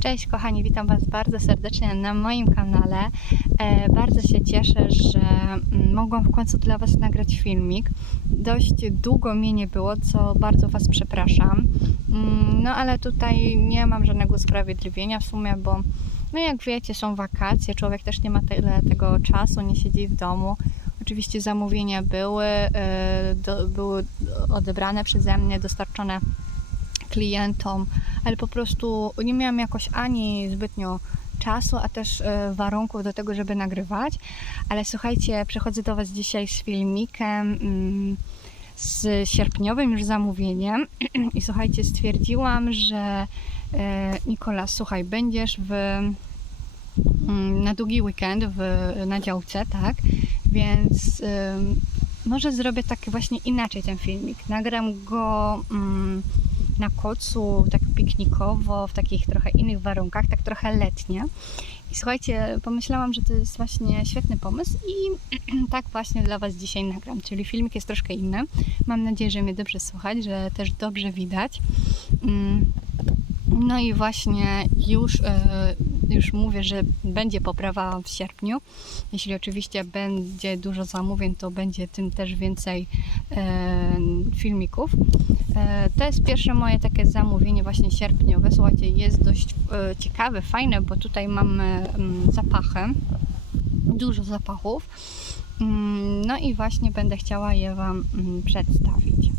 Cześć kochani, witam Was bardzo serdecznie na moim kanale. E, bardzo się cieszę, że mm, mogłam w końcu dla Was nagrać filmik. Dość długo mnie nie było, co bardzo Was przepraszam. Mm, no ale tutaj nie mam żadnego usprawiedliwienia w sumie, bo no jak wiecie, są wakacje, człowiek też nie ma tyle tego czasu, nie siedzi w domu. Oczywiście zamówienia były, e, do, były odebrane przeze mnie, dostarczone klientom, ale po prostu nie miałam jakoś ani zbytnio czasu, a też e, warunków do tego, żeby nagrywać. Ale słuchajcie, przychodzę do Was dzisiaj z filmikiem mm, z sierpniowym już zamówieniem i słuchajcie, stwierdziłam, że e, Nikola, słuchaj, będziesz w mm, na długi weekend w, na działce, tak? Więc może zrobię tak właśnie inaczej ten filmik. Nagram go mm, na kocu, tak piknikowo, w takich trochę innych warunkach, tak trochę letnie. I słuchajcie, pomyślałam, że to jest właśnie świetny pomysł i tak właśnie dla Was dzisiaj nagram. Czyli filmik jest troszkę inny. Mam nadzieję, że mnie dobrze słychać, że też dobrze widać. Mm, no i właśnie już, e, już mówię, że będzie poprawa w sierpniu. Jeśli oczywiście będzie dużo zamówień, to będzie tym też więcej e, filmików. E, To jest pierwsze moje takie zamówienie właśnie sierpniowe. Słuchajcie, jest dość ciekawe, fajne, bo tutaj mamy mm, zapachy. Dużo zapachów. Mm, No i właśnie będę chciała je Wam mm, przedstawić.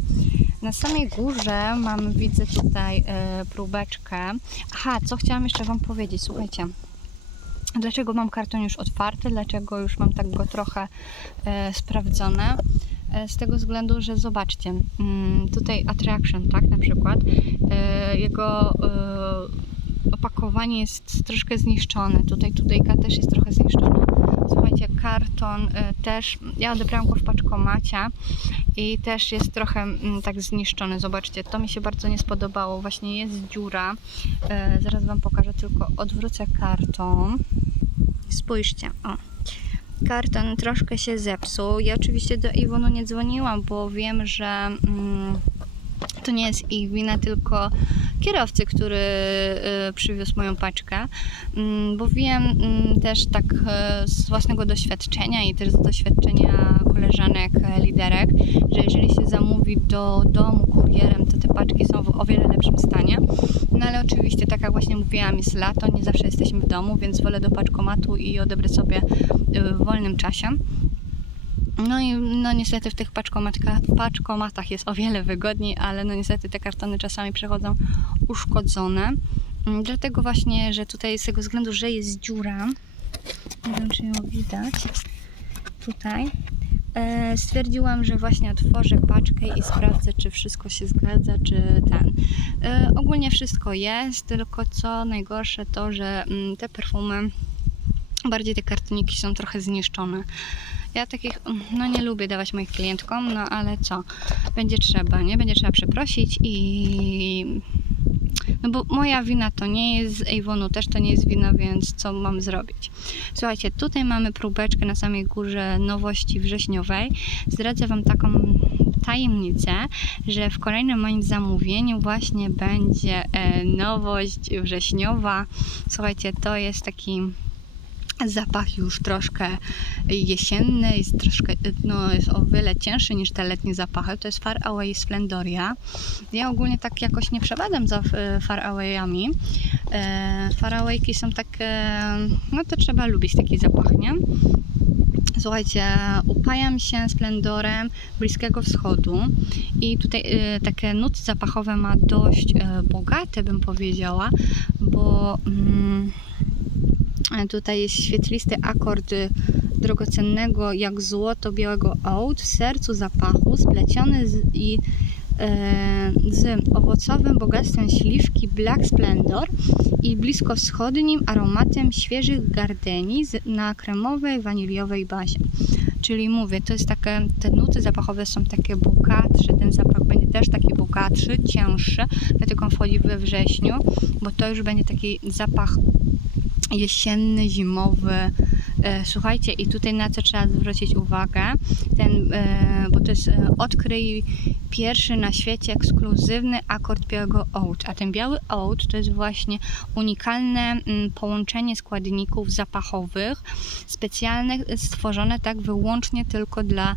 Na samej górze mam, widzę tutaj e, próbeczkę. Aha, co chciałam jeszcze Wam powiedzieć, słuchajcie. Dlaczego mam karton już otwarty? Dlaczego już mam tak go trochę e, sprawdzone? E, z tego względu, że zobaczcie, mm, tutaj Attraction, tak, na przykład, jego opakowanie jest troszkę zniszczone. Tutaj tudejka też jest trochę zniszczona. Karton e, też, ja odebrałam go w paczkomacie i też jest trochę mm, tak zniszczony. Zobaczcie, to mi się bardzo nie spodobało. Właśnie jest dziura. E, zaraz Wam pokażę, tylko odwrócę karton. Spójrzcie, o. Karton troszkę się zepsuł. Ja oczywiście do Iwonu nie dzwoniłam, bo wiem, że mm, to nie jest ich wina, tylko kierowcy, który y, przywiózł moją paczkę, Mm, bo wiem mm, też tak e, z własnego doświadczenia i też z doświadczenia koleżanek, e, liderek, że jeżeli się zamówi do domu kurierem, to te paczki są w o wiele lepszym stanie. No ale oczywiście, tak jak właśnie mówiłam, jest lato, nie zawsze jesteśmy w domu, więc wolę do paczkomatu i odebrać sobie y, w wolnym czasie. No i no niestety w tych paczkomatach jest o wiele wygodniej, ale no niestety te kartony czasami przechodzą uszkodzone. Mm, Dlatego właśnie, że tutaj z tego względu, że jest dziura, nie wiem czy ją widać, tutaj, e, stwierdziłam, że właśnie otworzę paczkę i sprawdzę, czy wszystko się zgadza, czy ten. E, ogólnie wszystko jest, tylko co najgorsze to, że mm, te perfumy, bardziej te kartoniki są trochę zniszczone. Ja takich, no nie lubię dawać moich klientkom, no ale co, będzie trzeba, nie? Będzie trzeba przeprosić i... No bo moja wina to nie jest, z Avonu też to nie jest wina, więc co mam zrobić? Słuchajcie, tutaj mamy próbeczkę na samej górze nowości wrześniowej. Zdradzę Wam taką tajemnicę, że w kolejnym moim zamówieniu właśnie będzie e, nowość wrześniowa. Słuchajcie, to jest taki zapach już troszkę jesienny, jest troszkę, no jest o wiele cięższy niż te letnie zapachy. To jest Far Away Splendoria. Ja ogólnie tak jakoś nie przebadam za e, Far Awayami. E, Far Awayki są takie, no to trzeba lubić taki zapach, nie? Słuchajcie, upajam się splendorem Bliskiego Wschodu i tutaj e, takie nuty zapachowe ma dość e, bogate, bym powiedziała, bo mm, tutaj jest świetlisty akord y, drogocennego jak złoto białego oud w sercu zapachu, spleciony z, i e, z owocowym bogactwem śliwki Black Splendor i bliskowschodnim aromatem świeżych gardeni na kremowej, waniliowej bazie. Czyli mówię, to jest takie, te nuty zapachowe są takie bogatsze, ten zapach będzie też taki bogatszy, cięższy, dlatego on wchodzi we wrześniu, bo to już będzie taki zapach jesienny, zimowy, E, słuchajcie, i tutaj na co trzeba zwrócić uwagę, ten, e, bo to jest e, odkryj pierwszy na świecie ekskluzywny akord białego oat, a ten biały oat to jest właśnie unikalne mm, połączenie składników zapachowych, specjalne, stworzone tak wyłącznie tylko dla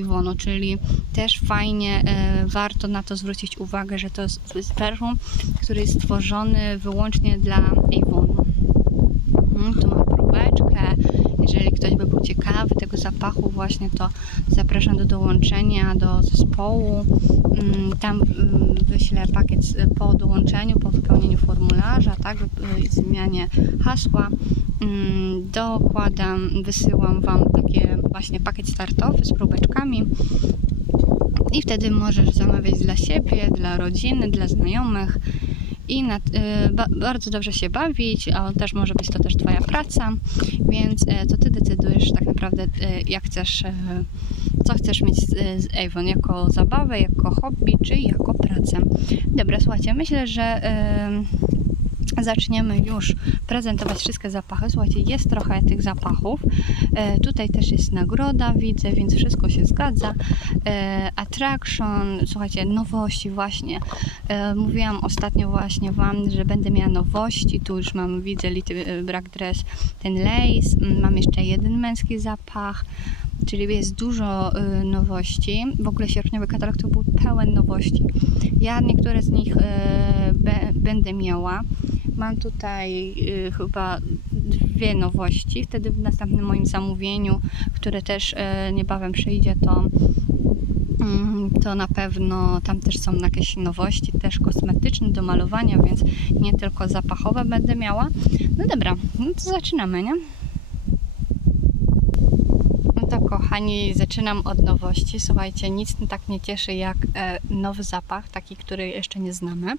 Avonu, czyli też fajnie warto na to zwrócić uwagę, że to jest, perfum, który jest stworzony wyłącznie dla Avonu. Tu mam próbeczkę. Jeżeli ktoś by był ciekawy tego zapachu właśnie, to zapraszam do dołączenia do zespołu. Mm, Tam mm, wyślę pakiet po dołączeniu, po wypełnieniu formularza, tak, zmianie hasła. Mm, Dokładam, wysyłam Wam takie właśnie pakiet startowy z próbeczkami. I wtedy możesz zamawiać dla siebie, dla rodziny, dla znajomych i y, ba, bardzo dobrze się bawić, a też może być to też Twoja praca, więc y, to Ty decydujesz tak naprawdę, y, jak chcesz, y, co chcesz mieć z, z Avon, jako zabawę, jako hobby, czy jako pracę. Dobra, słuchajcie, myślę, że zaczniemy już prezentować wszystkie zapachy. Słuchajcie, jest trochę tych zapachów. E, tutaj też jest nagroda, widzę, więc wszystko się zgadza. E, attraction, słuchajcie, nowości właśnie. E, mówiłam ostatnio właśnie Wam, że będę miała nowości. Tu już mam, widzę, Little e, Black Dress, ten lace. Mm, Mam jeszcze jeden męski zapach. Czyli jest dużo y, nowości. W ogóle sierpniowy katalog to był pełen nowości. Ja niektóre z nich y, be, będę miała. Mam tutaj y, chyba dwie nowości. Wtedy w następnym moim zamówieniu, które też y, niebawem przyjdzie, to mm, to na pewno tam też są jakieś nowości, też kosmetyczne do malowania, więc nie tylko zapachowe będę miała. No dobra, no to zaczynamy, nie? No to kochani, zaczynam od nowości. Słuchajcie, nic tak nie cieszy jak e, nowy zapach, taki, który jeszcze nie znamy.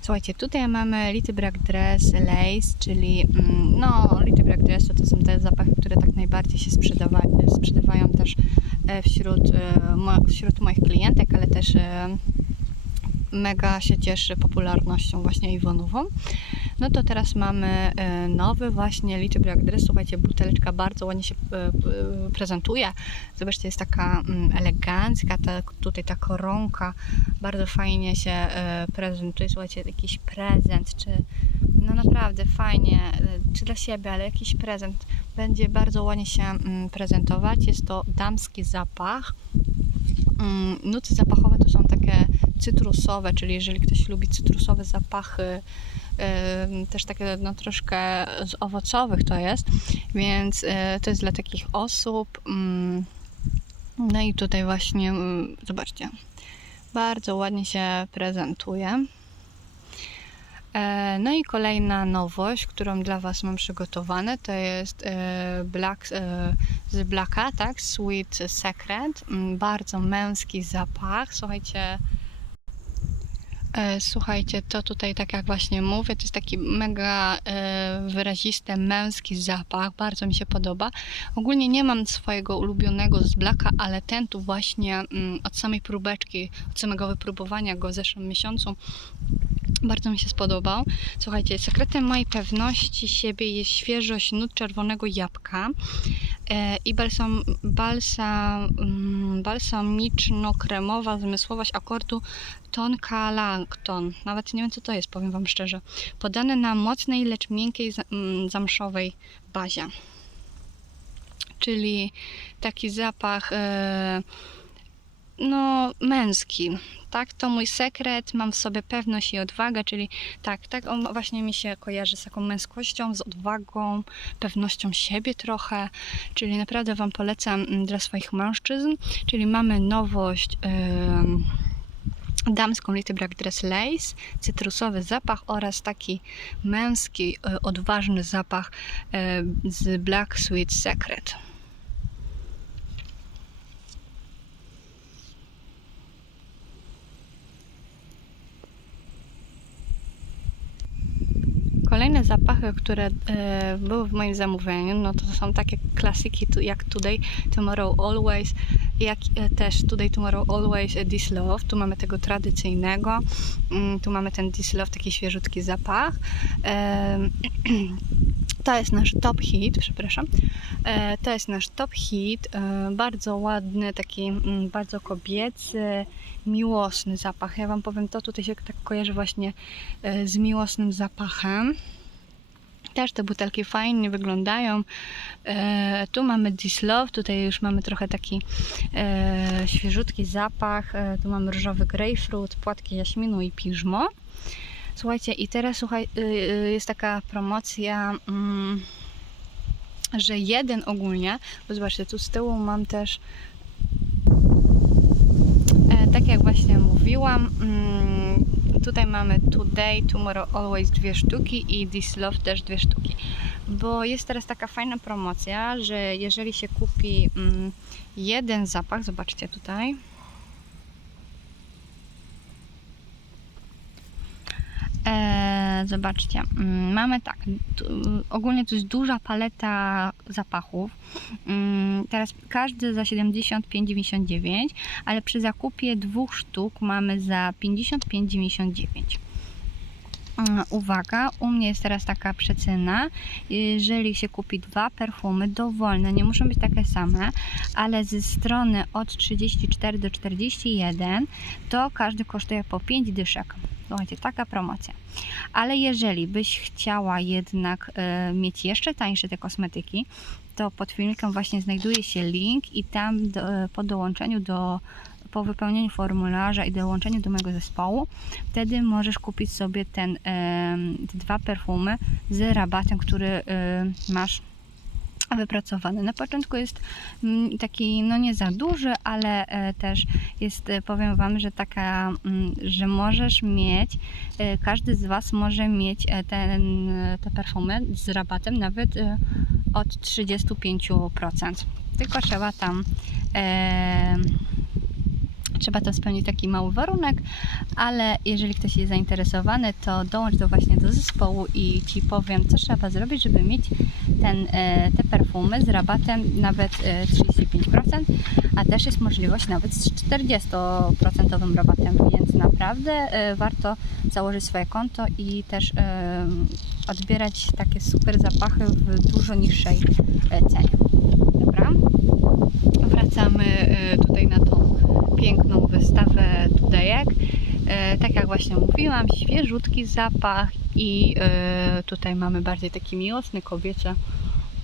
Słuchajcie, tutaj mamy Little Black Dress Lace, czyli mm, no Little Black Dress to, to są te zapachy, które tak najbardziej się sprzedawa sprzedawają też e, wśród, e, wśród moich klientek, ale też mega się cieszy popularnością właśnie Iwonową. No to teraz mamy e, nowy właśnie Little Black Dress. Słuchajcie, buteleczka bardzo ładnie się e, prezentuje. Zobaczcie, jest taka mm, elegancka, ta, tutaj ta koronka bardzo fajnie się e, prezentuje. Słuchajcie, jakiś prezent, czy no naprawdę fajnie, czy dla siebie, ale jakiś prezent będzie bardzo ładnie się mm, prezentować. Jest to damski zapach. Mm, Nuty zapachowe to są takie cytrusowe, czyli jeżeli ktoś lubi cytrusowe zapachy, też takie no, troszkę z owocowych to jest, więc y, to jest dla takich osób. mm. No i tutaj właśnie, mm, zobaczcie, bardzo ładnie się prezentuje. E, No i kolejna nowość, którą dla Was mam przygotowane, to jest e, Black, e, z Blacka, tak? Sweet Secret. Mm, Bardzo męski zapach. Słuchajcie, słuchajcie, to tutaj, tak jak właśnie mówię, to jest taki mega e, wyrazisty męski zapach. Bardzo mi się podoba. Ogólnie nie mam swojego ulubionego z Blacka, ale ten tu właśnie mm, od samej próbeczki, od samego wypróbowania go w zeszłym miesiącu bardzo mi się spodobał. Słuchajcie, sekretem mojej pewności siebie jest świeżość nut czerwonego jabłka e, i balsam, balsam, mm, balsamiczno-kremowa zmysłowość akordu tonka langton. Nawet nie wiem co to jest, powiem Wam szczerze. Podane na mocnej, lecz miękkiej mm, zamszowej bazie. Czyli taki zapach e, no męski. Tak, to mój sekret, mam w sobie pewność i odwagę, czyli tak, tak on właśnie mi się kojarzy z taką męskością, z odwagą, pewnością siebie trochę, czyli naprawdę Wam polecam mm, dla swoich mężczyzn, czyli mamy nowość em, damską Little Black Dress Lace, cytrusowy zapach oraz taki męski, e, odważny zapach e, z Black Sweet Secret. Kolejne zapachy, które e, były w moim zamówieniu, no to są takie klasyki tu- jak Today, Tomorrow, Always. jak e, też Today, Tomorrow, Always e, This Love. Tu mamy tego tradycyjnego, mm, tu mamy ten This Love, taki świeżutki zapach. Em, To jest nasz top hit, przepraszam. E, To jest nasz top hit, e, bardzo ładny, taki mm, bardzo kobiecy, miłosny zapach. Ja Wam powiem, to tutaj się tak kojarzy właśnie e, z miłosnym zapachem. Też te butelki fajnie wyglądają. E, tu mamy This Love, tutaj już mamy trochę taki e, świeżutki zapach. E, tu mamy różowy grapefruit, płatki jaśminu i piżmo. Słuchajcie, i teraz słuchaj, y, y, jest taka promocja, mm, że jeden ogólnie, bo zobaczcie, tu z tyłu mam też, e, tak jak właśnie mówiłam, mm, tutaj mamy Today, Tomorrow, Always dwie sztuki i This Love też dwie sztuki. Bo jest teraz taka fajna promocja, że jeżeli się kupi mm, jeden zapach, zobaczcie tutaj, E, zobaczcie, mm, mamy tak, ogólnie to jest duża paleta zapachów. Mm, Teraz każdy za 75,99, ale przy zakupie dwóch sztuk mamy za 55,99. Mm, Uwaga, u mnie jest teraz taka przecena. Jeżeli się kupi dwa perfumy dowolne, nie muszą być takie same, ale ze strony od 34 do 41, to każdy kosztuje po 5 dyszek. Słuchajcie, taka promocja. Ale jeżeli byś chciała jednak e, mieć jeszcze tańsze te kosmetyki, to pod filmikiem właśnie znajduje się link i tam do, po dołączeniu do po wypełnieniu formularza i dołączeniu do mojego zespołu, wtedy możesz kupić sobie ten, em, te dwa perfumy z rabatem, który e, masz wypracowany. Na początku jest mm, taki, no nie za duży, ale e, też jest, e, powiem Wam, że taka, mm, że możesz mieć, e, każdy z Was może mieć ten, te perfumy z rabatem nawet od 35%. Tylko trzeba tam Trzeba tam spełnić taki mały warunek, ale jeżeli ktoś jest zainteresowany, to dołącz do właśnie do zespołu i Ci powiem, co trzeba zrobić, żeby mieć ten, e, te perfumy z rabatem nawet e, 35%, a też jest możliwość nawet z 40% rabatem, więc naprawdę e, warto założyć swoje konto i też e, odbierać takie super zapachy w dużo niższej e, cenie. Dobra? Wracamy e, tutaj na tą piękną wystawę tudejek. E, tak jak właśnie mówiłam, świeżutki zapach i e, tutaj mamy bardziej taki miłosny kobiece.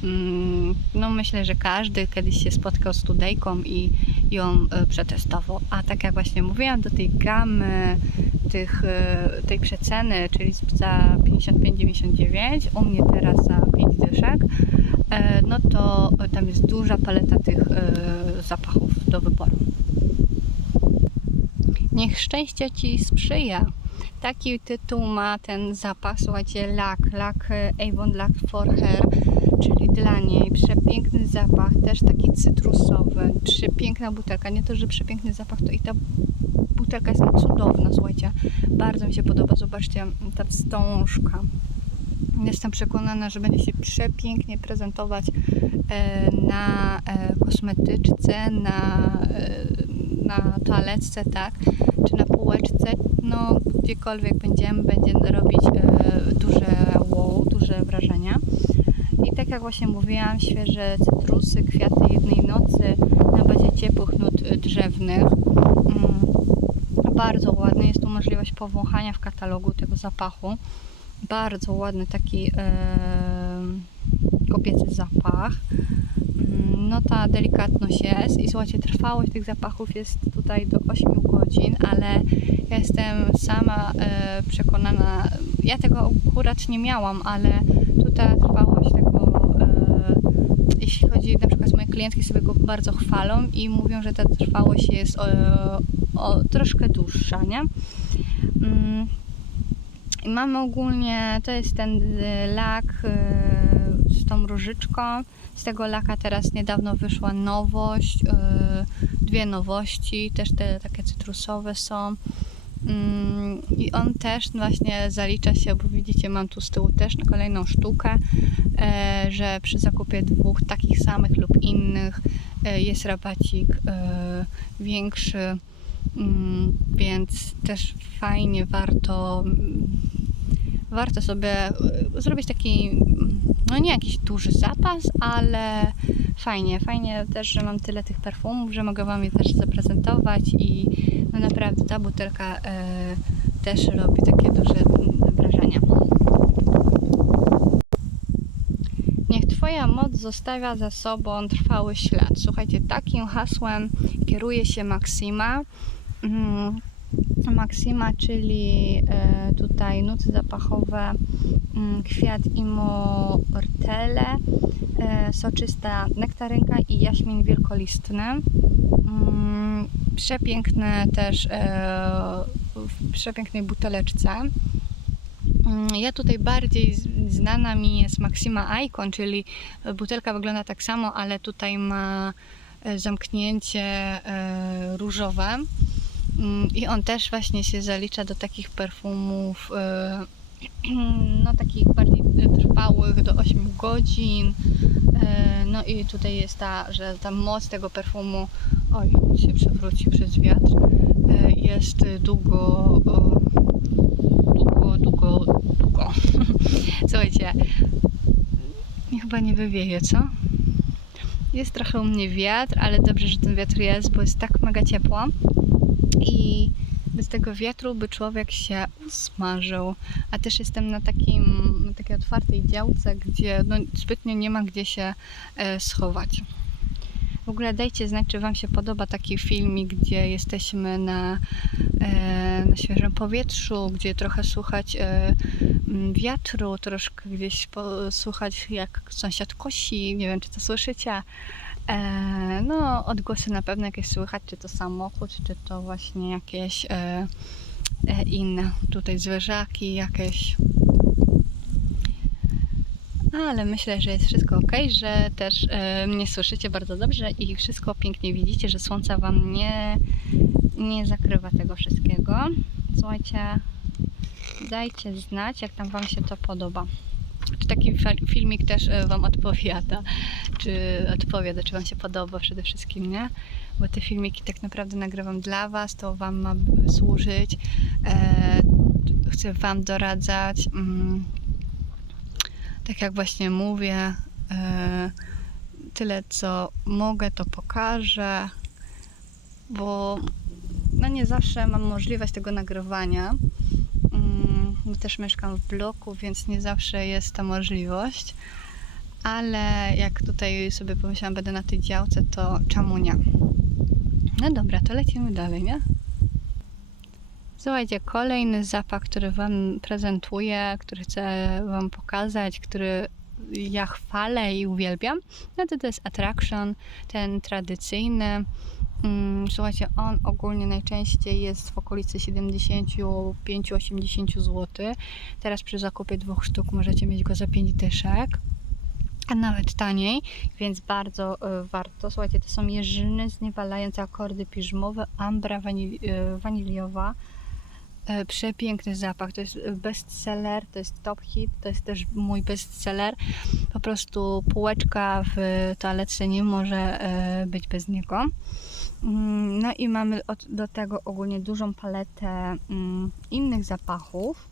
Mm, No myślę, że każdy kiedyś się spotkał z tudejką i ją e, przetestował. A tak jak właśnie mówiłam, do tej gamy tych, e, tej przeceny, czyli za 55,99, u mnie teraz za 5 dyszek, no to tam jest duża paleta tych zapachów do wyboru. Niech szczęście Ci sprzyja. Taki tytuł ma ten zapach, słuchajcie, lak, lak e, Avon Lac for Hair, czyli dla niej. Przepiękny zapach, też taki cytrusowy, przepiękna butelka. Nie to, że przepiękny zapach, to i ta butelka jest cudowna, słuchajcie. Bardzo mi się podoba, zobaczcie, ta wstążka. Jestem przekonana, że będzie się przepięknie prezentować e, na e, kosmetyczce, na, na toaletce, tak, czy na półeczce, no gdziekolwiek będziemy, będzie robić e, duże wow, duże wrażenia. I tak jak właśnie mówiłam, świeże cytrusy, kwiaty jednej nocy na bazie ciepłych nut drzewnych. Mm, bardzo ładny, jest tu możliwość powąchania w katalogu tego zapachu. Bardzo ładny taki e, kobiecy zapach. Mm, No ta delikatność jest i słuchajcie, trwałość tych zapachów jest tutaj do 8 godzin, ale ja jestem sama e, przekonana, ja tego akurat nie miałam, ale tutaj trwałość tego, e, jeśli chodzi na przykład moje klientki sobie go bardzo chwalą i mówią, że ta trwałość jest o, o troszkę dłuższa, nie? Mm, mamy ogólnie, to jest ten y, lak z tą różyczką. Z tego laka teraz niedawno wyszła nowość, y, dwie nowości, też te takie cytrusowe są. Mm, I on też właśnie zalicza się, bo widzicie, mam tu z tyłu też na kolejną sztukę, e, że przy zakupie dwóch takich samych lub innych e, jest rabacik e, większy, mm, więc też fajnie warto mm, warto sobie zrobić taki, no nie jakiś duży zapas, ale fajnie, fajnie też, że mam tyle tych perfumów, że mogę Wam je też zaprezentować i no naprawdę ta butelka e, też robi takie duże wrażenie. Niech Twoja moc zostawia za sobą trwały ślad. Słuchajcie, takim hasłem kieruje się Maxima. Mm, Maxima, czyli e, tutaj nuty zapachowe, mm, kwiat immortele, e, soczysta nektarynka i jaśmin wielkolistny. Mm, Przepiękne też e, w przepięknej buteleczce. Mm, Ja tutaj bardziej znana mi jest Maxima Icon, czyli butelka wygląda tak samo, ale tutaj ma zamknięcie różowe. Mm, I on też właśnie się zalicza do takich perfumów, e, no takich bardziej trwałych, do 8 godzin. E, No i tutaj jest ta, że ta moc tego perfumu, oj, się przewróci przez wiatr, e, jest długo, długo, długo, długo. Słuchajcie, chyba nie wywieje, co? Jest trochę u mnie wiatr, ale dobrze, że ten wiatr jest, bo jest tak mega ciepło i bez tego wiatru by człowiek się usmażył. A też jestem na takim, na takiej otwartej działce, gdzie no, zbytnio nie ma gdzie się e, schować. W ogóle dajcie znać, czy Wam się podoba taki filmik, gdzie jesteśmy na, e, na świeżym powietrzu, gdzie trochę słuchać e, wiatru, troszkę gdzieś po, słuchać jak sąsiad kosi, nie wiem czy to słyszycie. E, no, odgłosy na pewno jakieś słychać, czy to samochód, czy to właśnie jakieś e, e, inne tutaj zwierzaki, jakieś. Ale myślę, że jest wszystko ok, że też e, mnie słyszycie bardzo dobrze i wszystko pięknie widzicie, że słońce Wam nie, nie zakrywa tego wszystkiego. Słuchajcie, dajcie znać, jak tam Wam się to podoba. Czy taki fi- filmik też e, Wam odpowiada? Czy odpowiada, czy Wam się podoba przede wszystkim, nie? Bo te filmiki tak naprawdę nagrywam dla Was, to Wam ma służyć. E, chcę Wam doradzać. Mm, tak jak właśnie mówię, e, tyle co mogę, to pokażę, bo no nie zawsze mam możliwość tego nagrywania. Też mieszkam w bloku, więc nie zawsze jest ta możliwość. Ale jak tutaj sobie pomyślałam, będę na tej działce, to czemu nie? No dobra, to lecimy dalej, nie? Słuchajcie, kolejny zapach, który Wam prezentuję, który chcę Wam pokazać, który ja chwalę i uwielbiam, no to to jest Attraction, ten tradycyjny. Mm, Słuchajcie, on ogólnie najczęściej jest w okolicy 75-80 zł. Teraz przy zakupie dwóch sztuk możecie mieć go za 5 dyszek. A nawet taniej, więc bardzo y, warto. Słuchajcie, to są jeżyny zniewalające akordy piżmowe, ambra y, waniliowa. E, Przepiękny zapach. To jest bestseller, to jest top hit, to jest też mój bestseller. Po prostu półeczka w toaletce nie może być bez niego. Mm, No i mamy do tego ogólnie dużą paletę mm, innych zapachów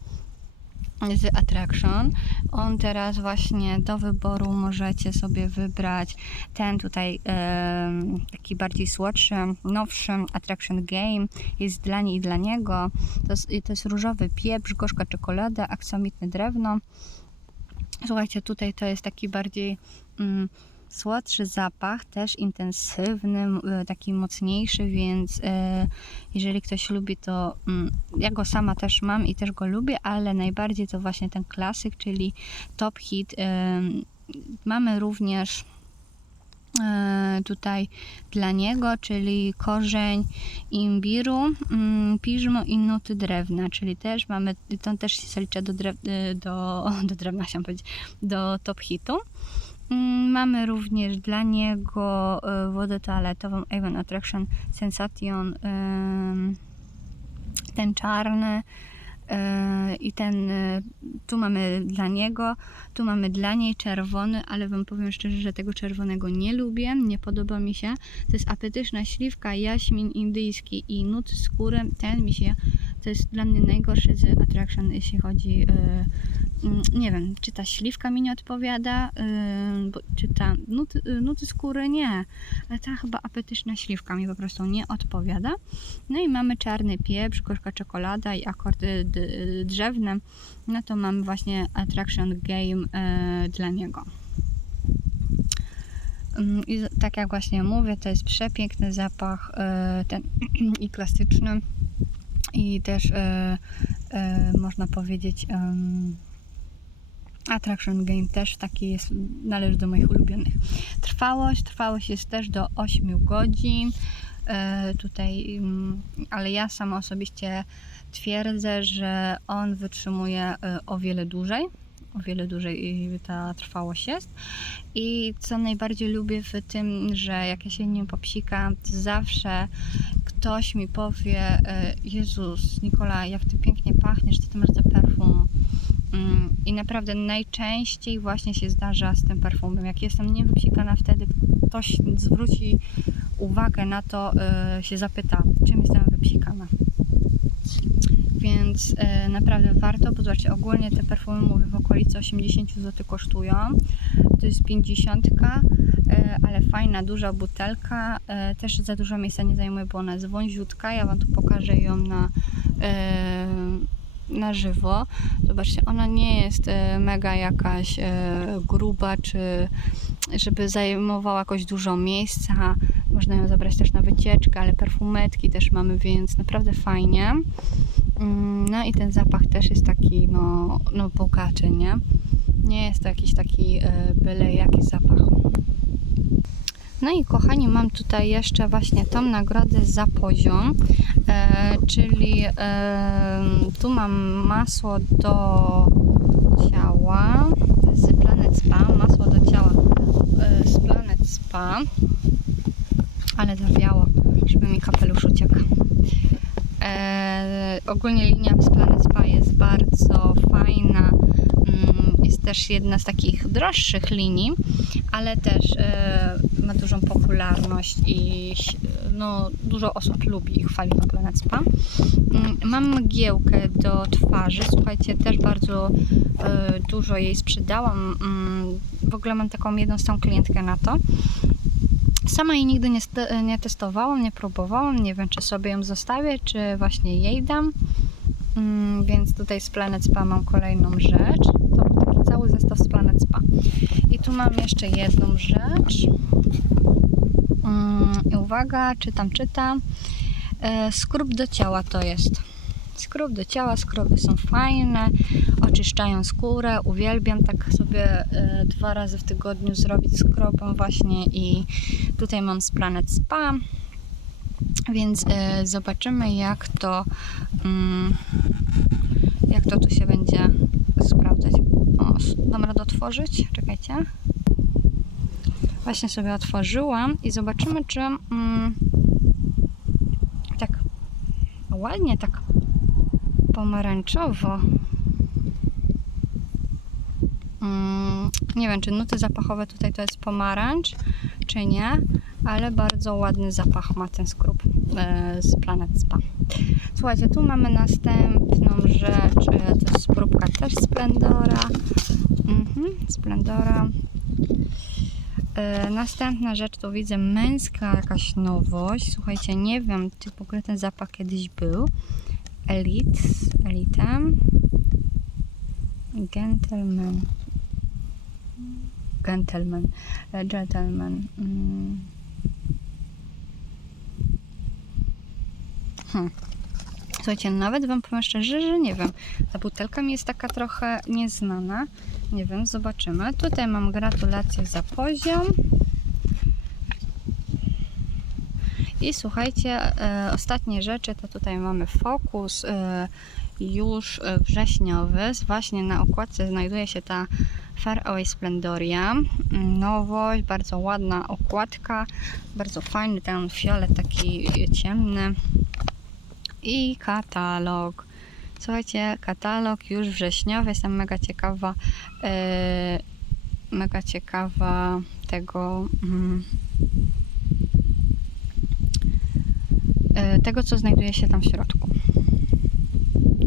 z Attraction. On teraz właśnie do wyboru możecie sobie wybrać ten tutaj em, taki bardziej słodszy, nowszy Attraction Game. Jest dla niej i dla niego. To jest, to jest różowy pieprz, gorzka czekolada, aksamitne drewno. Słuchajcie, tutaj to jest taki bardziej mm, słodszy zapach, też intensywny, y, taki mocniejszy, więc y, jeżeli ktoś lubi, to mm, ja go sama też mam i też go lubię, ale najbardziej to właśnie ten klasyk, czyli top hit. Ym, Mamy również e, tutaj dla niego, czyli korzeń imbiru, mm, piżmo i nuty drewna, czyli też mamy, to też się zalicza do, drew, do, do drewna, chciałam powiedzieć, do top hitu. Mm, Mamy również dla niego e, wodę toaletową Avon Attraction Sensation ten czarny e, i ten, e, tu mamy dla niego, tu mamy dla niej czerwony, ale Wam powiem szczerze, że tego czerwonego nie lubię, nie podoba mi się. To jest apetyczna śliwka, jaśmin indyjski i nut skóry. Ten mi się, to jest dla mnie najgorszy z attraction, jeśli chodzi, nie wiem, czy ta śliwka mi nie odpowiada, bo, czy ta nut, e, nuty skóry, nie. Ale ta chyba apetyczna śliwka mi po prostu nie odpowiada. No i mamy czarny pieprz, gorzka czekolada i akordy d- drzewne. No to mamy właśnie attraction game e, dla niego. Mm, I tak jak właśnie mówię, to jest przepiękny zapach, e, ten i klasyczny i też można powiedzieć Attraction Game też taki jest, należy do moich ulubionych. Trwałość, trwałość jest też do 8 godzin. E, tutaj, mm, ale ja sama osobiście twierdzę, że on wytrzymuje e, o wiele dłużej. O wiele dłużej ta trwałość jest. I co najbardziej lubię w tym, że jak ja się nim popsikam, to zawsze ktoś mi powie: e, Jezus, Nikola, jak ty pięknie pachniesz, co ty masz za perfum. Mm, I naprawdę najczęściej właśnie się zdarza z tym perfumem. Jak jestem nim wypsikana, wtedy ktoś zwróci uwagę na to, y, się zapyta, czym jestem wypsikana. Więc y, naprawdę warto, bo zobaczcie, ogólnie te perfumy mówię w okolicy 80 zł kosztują. To jest 50, y, ale fajna, duża butelka. Też za dużo miejsca nie zajmuje, bo ona jest wąziutka. Ja Wam tu pokażę ją na, na żywo. Zobaczcie, ona nie jest y, mega jakaś y, gruba, czy żeby zajmowała jakoś dużo miejsca. Można ją zabrać też na wycieczkę, ale perfumetki też mamy, więc naprawdę fajnie. Mm, No i ten zapach też jest taki, no, no bogaczy, nie? Nie jest to jakiś taki e, byle jaki zapach. No i kochani, mam tutaj jeszcze właśnie tą nagrodę za poziom, e, czyli e, tu mam masło do ciała z Planet Spa, masło do ciała e, z Planet Spa, ale zawiało, żeby mi kapelusz uciekł. E, ogólnie linia z Planet Spa jest bardzo fajna. Jest też jedna z takich droższych linii, ale też e, ma dużą popularność i no, dużo osób lubi i chwali na Spa. Mm, Mam mgiełkę do twarzy. Słuchajcie, też bardzo e, dużo jej sprzedałam. Mm, W ogóle mam taką jedną stałą klientkę na to. Sama jej nigdy nie, nie testowałam, nie próbowałam. Nie wiem, czy sobie ją zostawię, czy właśnie jej dam. Mm, więc tutaj z Planet Spa mam kolejną rzecz. To był taki cały zestaw z Planet Spa. I tu mam jeszcze jedną rzecz. I uwaga, czytam, czytam. E, skrób do ciała to jest. Skrób do ciała, skroby są fajne, oczyszczają skórę, uwielbiam tak sobie e, dwa razy w tygodniu zrobić skrobem właśnie i tutaj mam z Planet Spa, więc e, zobaczymy jak to mm, jak to tu się będzie sprawdzać. O, radę otworzyć? Czekajcie. Właśnie sobie otworzyłam i zobaczymy czy mm, tak ładnie, tak pomarańczowo. Mm, nie wiem, czy nuty zapachowe tutaj to jest pomarańcz, czy nie, ale bardzo ładny zapach ma ten skrób e, z Planet Spa. Słuchajcie, tu mamy następną rzecz, e, to jest próbka też Splendora. Mhm, Splendora. E, następna rzecz to widzę męska jakaś nowość. Słuchajcie, nie wiem, czy w ogóle ten zapach kiedyś był. Elite, Elitem. Gentleman. Gentleman. e, Gentleman. Mm. Hmm. Słuchajcie, nawet wam powiem szczerze, że nie wiem. Ta butelka mi jest taka trochę nieznana. Nie wiem, zobaczymy. Tutaj mam gratulacje za poziom. I słuchajcie, e, ostatnie rzeczy to tutaj mamy fokus e, już wrześniowy. Właśnie na okładce znajduje się ta Faraway Splendoria. Nowość, bardzo ładna okładka, bardzo fajny ten fiolet taki ciemny. I katalog. Słuchajcie, katalog już wrześniowy, jestem mega ciekawa, e, mega ciekawa tego, e, tego, co znajduje się tam w środku.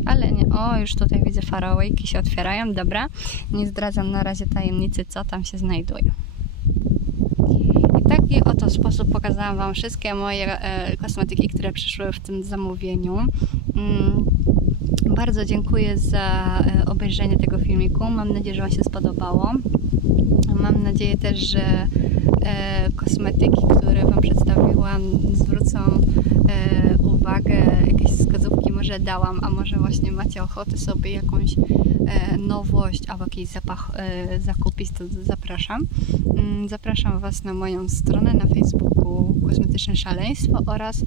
Ale nie, o, już tutaj widzę farołejki się otwierają, dobra. Nie zdradzam na razie tajemnicy, co tam się znajduje. Taki oto sposób pokazałam Wam wszystkie moje e, kosmetyki, które przyszły w tym zamówieniu. Mm, bardzo dziękuję za e, obejrzenie tego filmiku. Mam nadzieję, że Wam się spodobało. Mam nadzieję też, że e, kosmetyki, które Wam przedstawiłam, zwrócą uwagę, jakieś wskazówki może dałam, a może właśnie macie ochotę sobie jakąś e, nowość albo jakiś zapach e, zakupić, to zapraszam. Mm, Zapraszam Was na moją stronę na Facebooku Kosmetyczne Szaleństwo oraz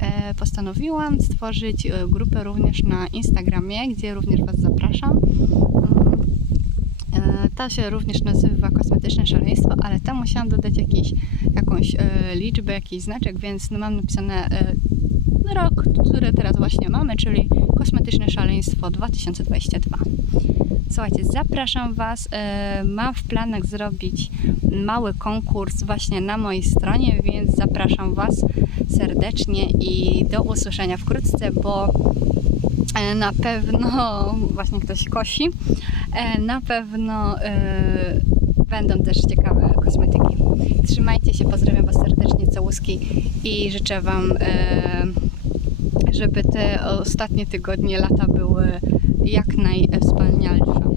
e, postanowiłam stworzyć grupę również na Instagramie, gdzie również Was zapraszam. Mm, Ta się również nazywa Kosmetyczne Szaleństwo, ale tam musiałam dodać jakiś, jakąś e, liczbę, jakiś znaczek, więc no mam napisane e, rok, który teraz właśnie mamy, czyli Kosmetyczne Szaleństwo 2022. Słuchajcie, zapraszam Was. e, Mam w planach zrobić mały konkurs właśnie na mojej stronie, więc zapraszam Was serdecznie i do usłyszenia wkrótce, bo e, na pewno właśnie ktoś kosi. E, Na pewno będą też ciekawe kosmetyki. Trzymajcie się, pozdrawiam Was serdecznie, całuski i życzę Wam, żeby te ostatnie tygodnie, lata były jak najwspanialsze